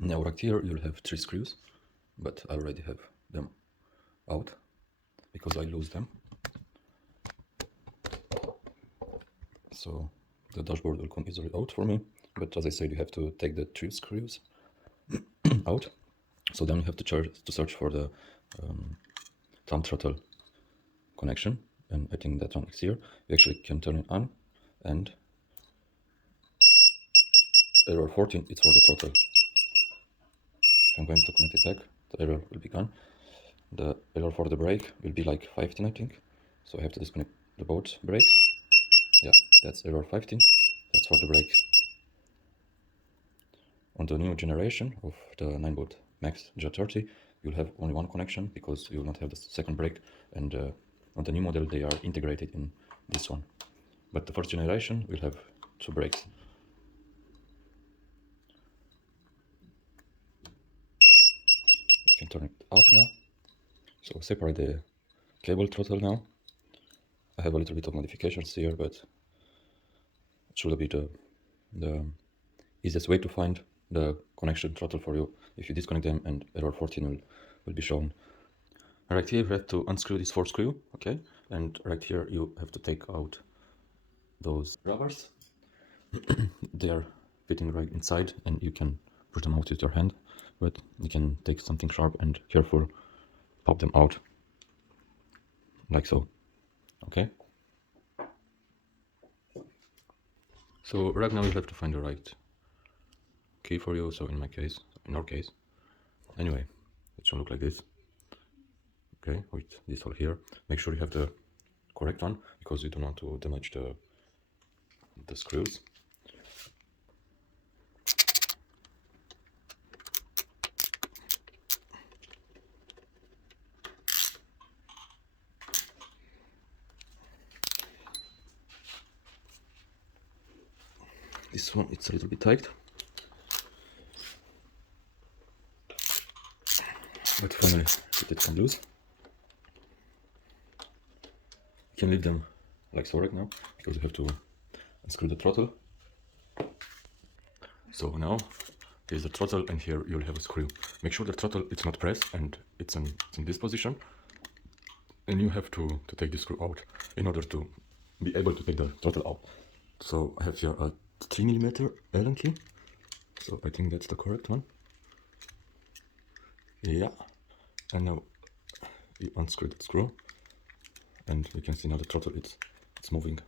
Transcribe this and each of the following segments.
Now right here you'll have 3 screws, but I already have them out because I lose them. So the dashboard will come easily out for me, but as I said, you have to take the 3 screws out. So then you have to search for the thumb throttle connection, and I think that one is here. You actually can turn it on, and error 14 is for the throttle. If I'm going to connect it back, the error will be gone. The error for the brake will be like 15, I think. So I have to disconnect the both brakes. Yeah, that's error 15. That's for the brakes. On the new generation of the Ninebot Max G30, you'll have only one connection because you will not have the second brake, and on the new model they are integrated in this one. But the first generation will have 2 brakes. You can turn it off now. So separate the cable throttle now. I have a little bit of modifications here, but it should be the easiest way to find the connection throttle for you. If you disconnect them, and error 14 will be shown. Right here you have to unscrew this 4th screw, okay? And right here you have to take out those rubbers. They are fitting right inside, and you can push them out with your hand, but you can take something sharp and careful, pop them out, like so, okay? So right now you have to find the right key for you. So in our case, anyway, it should look like this. Okay, with this hole here. Make sure you have the correct one because you don't want to damage the screws. This one, it's a little bit tight, but finally it can loose. You can leave them like so right now because you have to unscrew the throttle. So now here's the throttle, and here you'll have a screw. Make sure the throttle it's not pressed and it's in this position, and you have to take the screw out in order to be able to take the throttle out. So I have here a 3mm Allen key, so I think that's the correct one. Yeah, and now you unscrew that screw, and you can see now the throttle it's moving.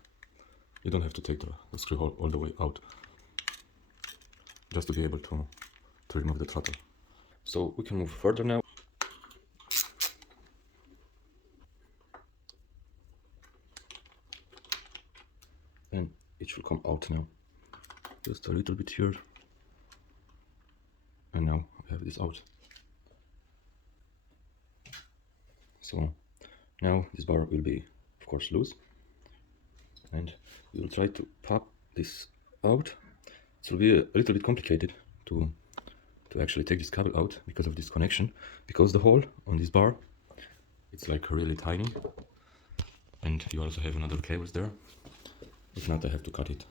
You don't have to take the screw all the way out, just to be able to remove the throttle. So we can move further now. And it should come out now. Just a little bit here. And now we have this out. So now this bar will be, of course, loose. And we will try to pop this out. It will be a little bit complicated to actually take this cable out because of this connection, because the hole on this bar it's like really tiny, and you also have another cables there. If not, I have to cut it.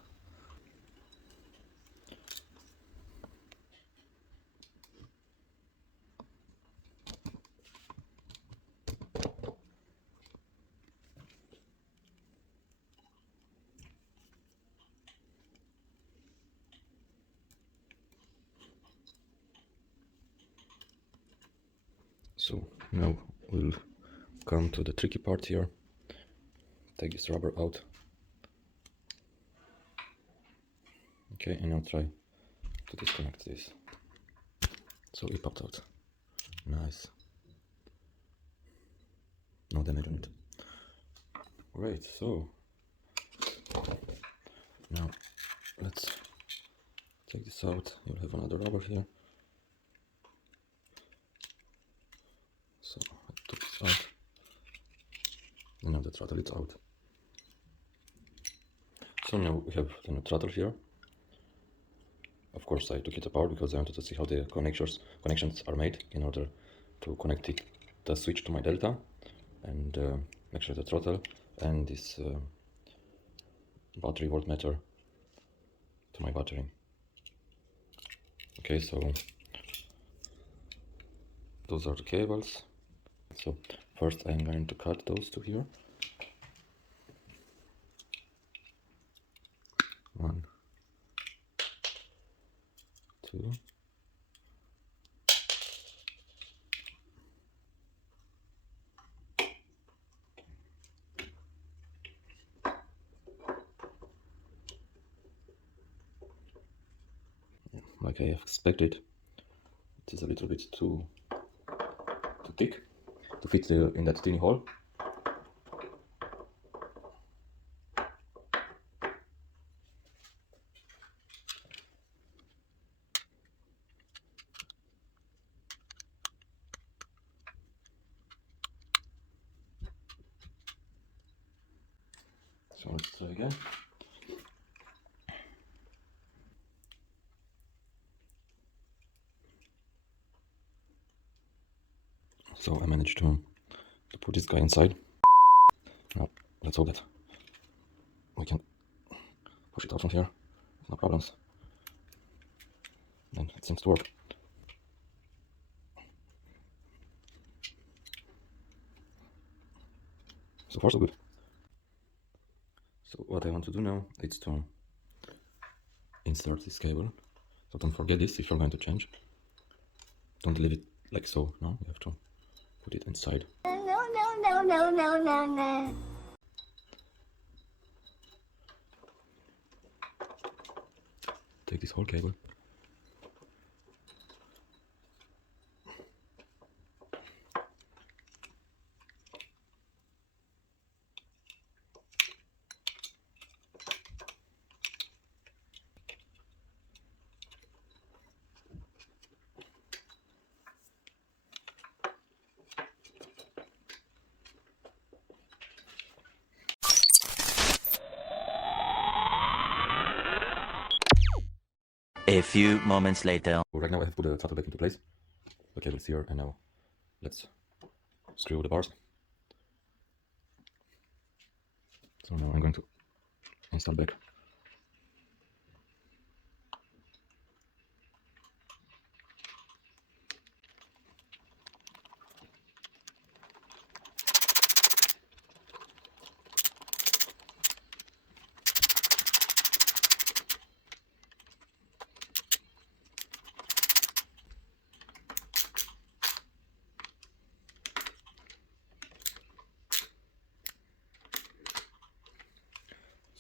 So now we'll come to the tricky part here. Take this rubber out. Okay, and I'll try to disconnect this. So it popped out. Nice. No damage on it. Great, so now let's take this out. You'll have another rubber here. So I took this out. And now the throttle is out. So now we have the throttle here. Of course, I took it apart because I wanted to see how the connections are made in order to connect the switch to my delta, and make sure the throttle and this battery voltmeter to my battery. Okay, so those are the cables. So first I'm going to cut those two here. One, two. Like I expected, it is a little bit too thick to fit in that tiny hole. So let's try again. So I managed to put this guy inside. Now let's hope that we can push it out from here, no problems. And it seems to work. So far so good. So what I want to do now is to insert this cable. So don't forget this if you're going to change. Don't leave it like so, no, you have to put it inside. No. Take this whole cable. A few moments later. Right now I have put the throttle back into place. The cable's here, and now let's screw the bars. So now I'm going to install back.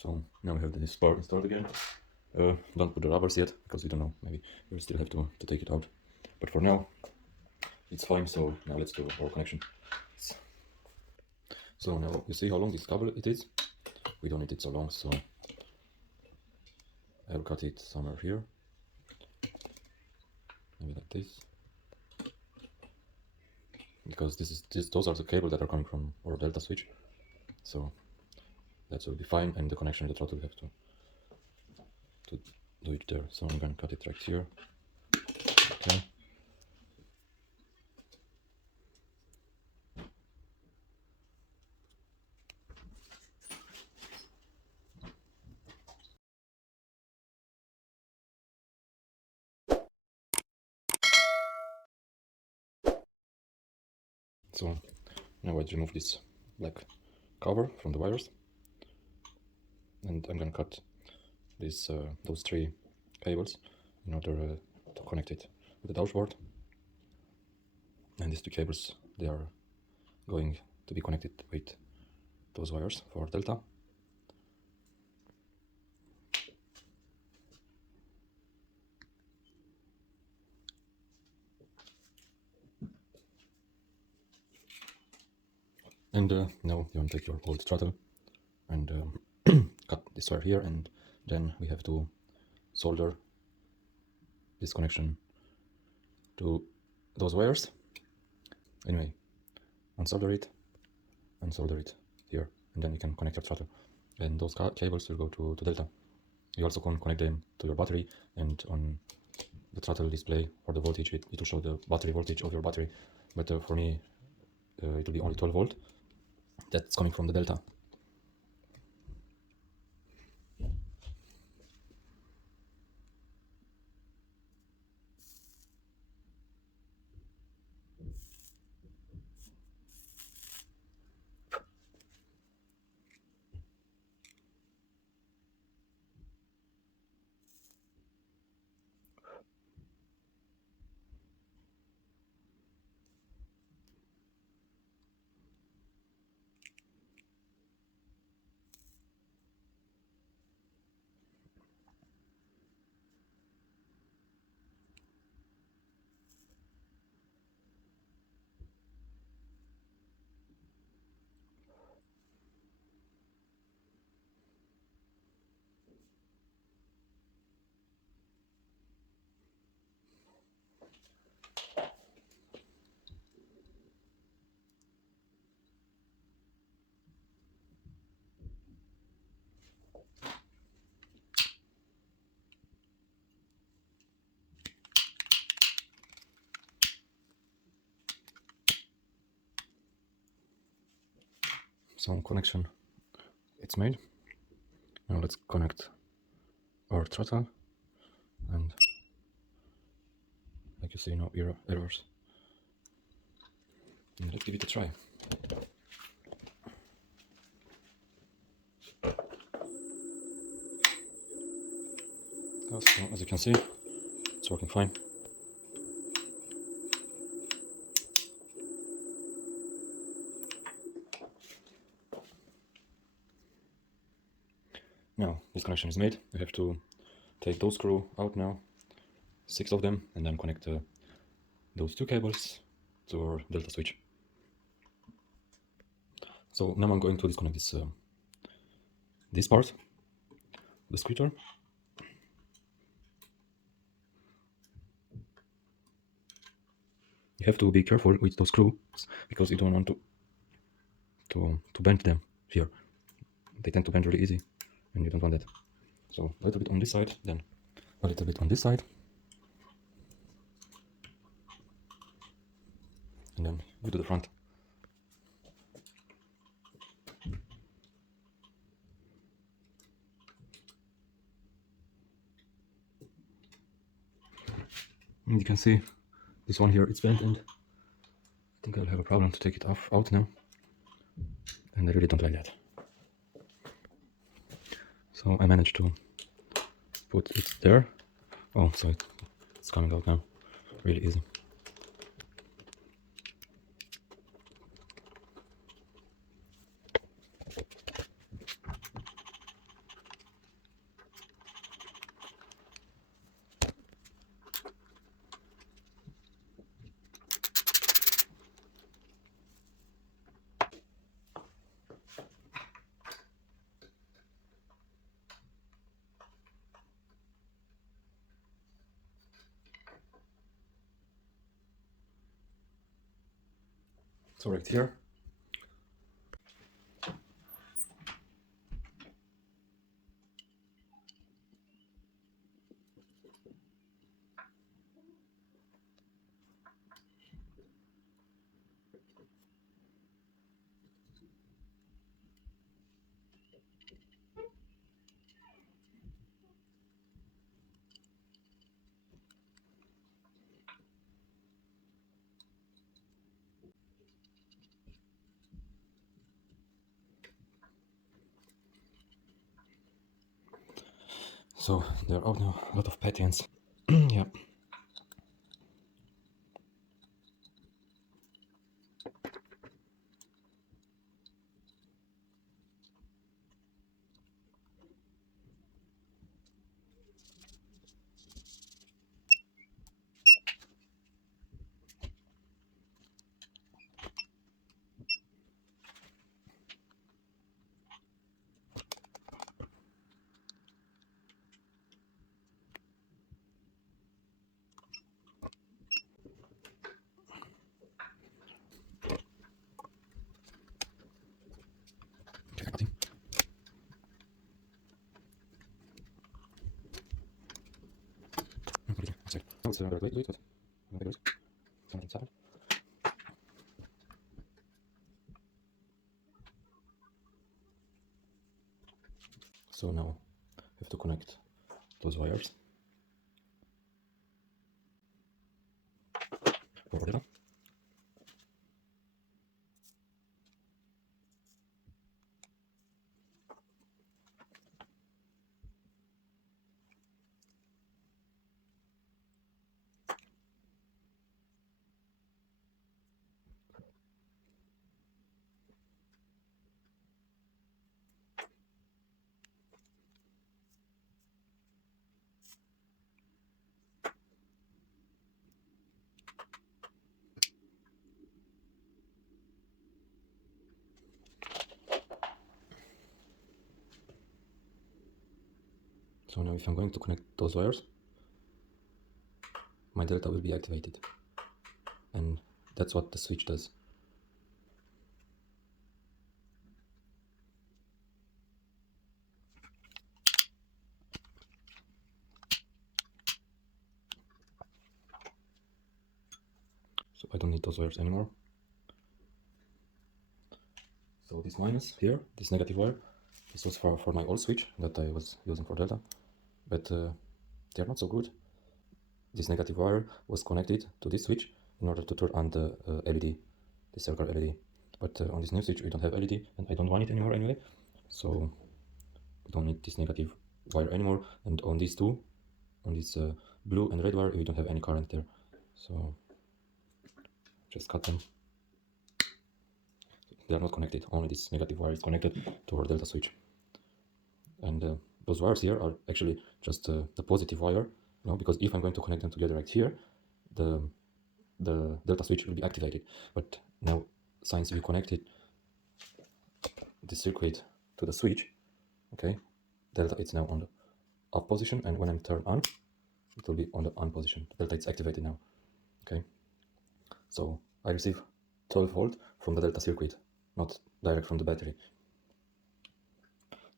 So now we have this part installed again. Don't put the rubbers yet, because we don't know, maybe we'll still have to take it out. But for now, it's fine, so now let's do our connection. So now you see how long this cable it is? We don't need it so long, so I'll cut it somewhere here. Maybe like this. Because those are the cables that are coming from our delta switch. So that will be fine, and the connection with the throttle will have to do it there. So I'm gonna cut it right here. Okay. So now I remove this black cover from the wires, and I'm gonna cut those three cables in order to connect it with the dashboard. And these two cables, they are going to be connected with those wires for delta. And now you want to take your old throttle and cut this wire here, and then we have to solder this connection to those wires. Anyway, unsolder it and solder it here, and then you can connect your throttle. And those cables will go to delta. You also can connect them to your battery, and on the throttle display for the voltage it will show the battery voltage of your battery, but for me it will be only 12 volt. That's coming from the delta. So connection, it's made. Now let's connect our throttle, and like you see, no errors. And let's give it a try. So as you can see, it's working fine. Now this connection is made. I have to take those screws out now, 6 of them, and then connect those 2 cables to our delta switch. So now I'm going to disconnect this part, the splitter. You have to be careful with those screws because you don't want to bend them here. They tend to bend really easy, and you don't want that. So a little bit on this side, then a little bit on this side, and then you do the front. And you can see this one here, it's bent, and I think I'll have a problem to take it out now, and I really don't like that. So I managed to put it there. Oh, so it's coming out now, really easy. So right here. So there are out now a lot of patents. Yeah. So now I have to connect those wires over there. So now if I'm going to connect those wires, my delta will be activated, and that's what the switch does. So I don't need those wires anymore. So So this minus here, this negative wire, this was for my old switch that I was using for delta, but they are not so good. This negative wire was connected to this switch in order to turn on the LED, the circular LED. But on this new switch we don't have LED, and I don't want it anymore anyway, so we don't need this negative wire anymore. And on these two, on this blue and red wire, we don't have any current there, so just cut them. They are not connected, only this negative wire is connected to our delta switch. And those wires here are actually just the positive wire, you know, because if I'm going to connect them together right here, the delta switch will be activated. But now, since we connected the circuit to the switch, okay, delta is now on the off position, and when I turn on, it will be on the on position. Delta is activated now, okay. So I receive 12 volt from the delta circuit, not direct from the battery.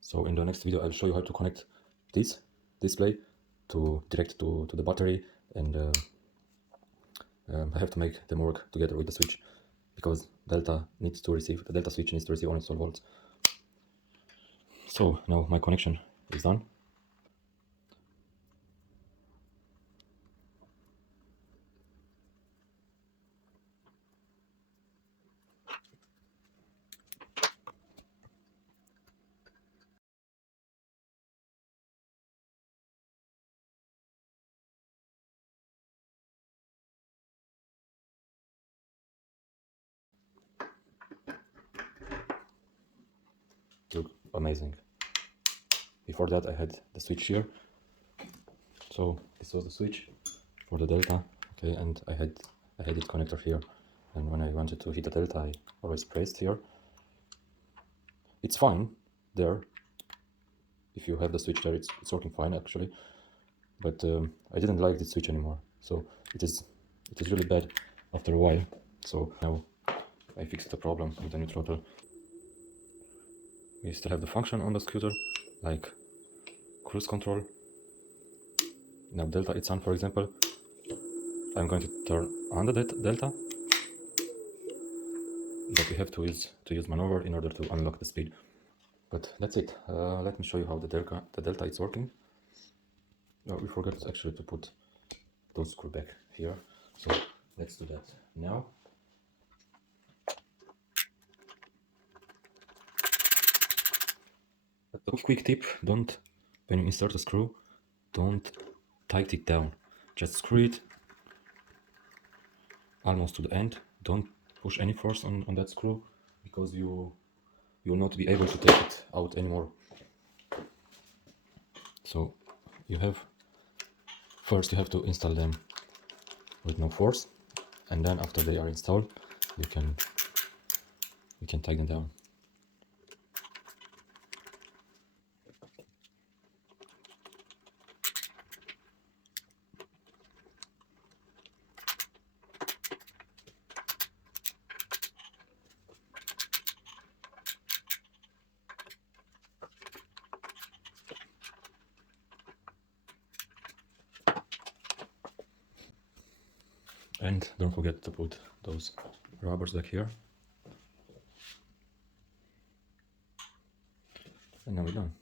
So in the next video I'll show you how to connect this display direct to the battery, and I have to make them work together with the switch, because the delta switch needs to receive only 12 volts. So now my connection is done. Look amazing. Before that I had the switch here, so this was the switch for the delta, okay, and I had this connector here, and when I wanted to hit the delta I always pressed here. It's fine there, if you have the switch there, it's working fine actually, but I didn't like this switch anymore, so it is really bad after a while. So now I fixed the problem with the new throttle. We still have the function on the scooter, like cruise control. Now delta it's on, for example. I'm going to turn on the delta, but we have to use maneuver in order to unlock the speed. But that's it. Let me show you how the delta is working. Oh, we forgot actually to put those screw back here, so let's do that now. A quick tip: when you insert a screw, don't tighten it down. Just screw it almost to the end. Don't push any force on that screw, because you will not be able to take it out anymore. So first you have to install them with no force, and then after they are installed, you can tighten them down. And don't forget to put those rubbers back here. And now we're done.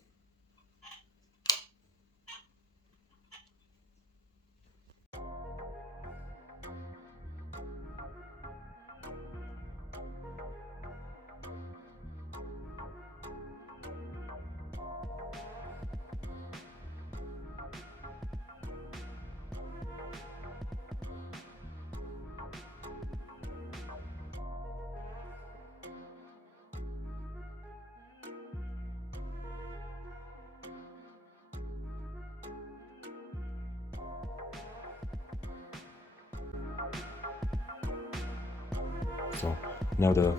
So now the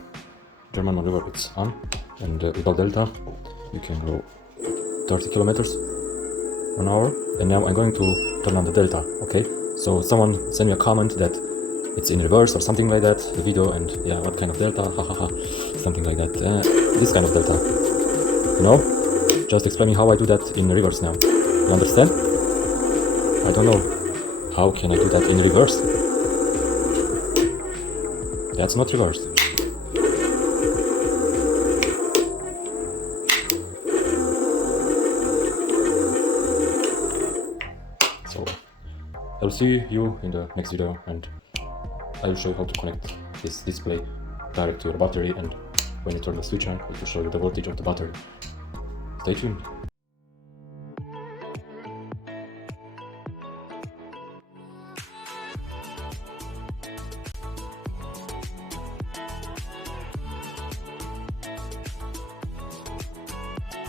German maneuver is on, and without delta you can go 30 kilometers an hour. And now I'm going to turn on the delta, okay? So someone sent me a comment that it's in reverse or something like that, the video, and yeah, what kind of delta, hahaha, something like that. This kind of delta, you know? Just explain me how I do that in reverse now. You understand? I don't know. How can I do that in reverse? That's not reversed. I'll see you in the next video, and I will show you how to connect this display direct to your battery, and when you turn the switch on, it will show you the voltage of the battery. Stay tuned.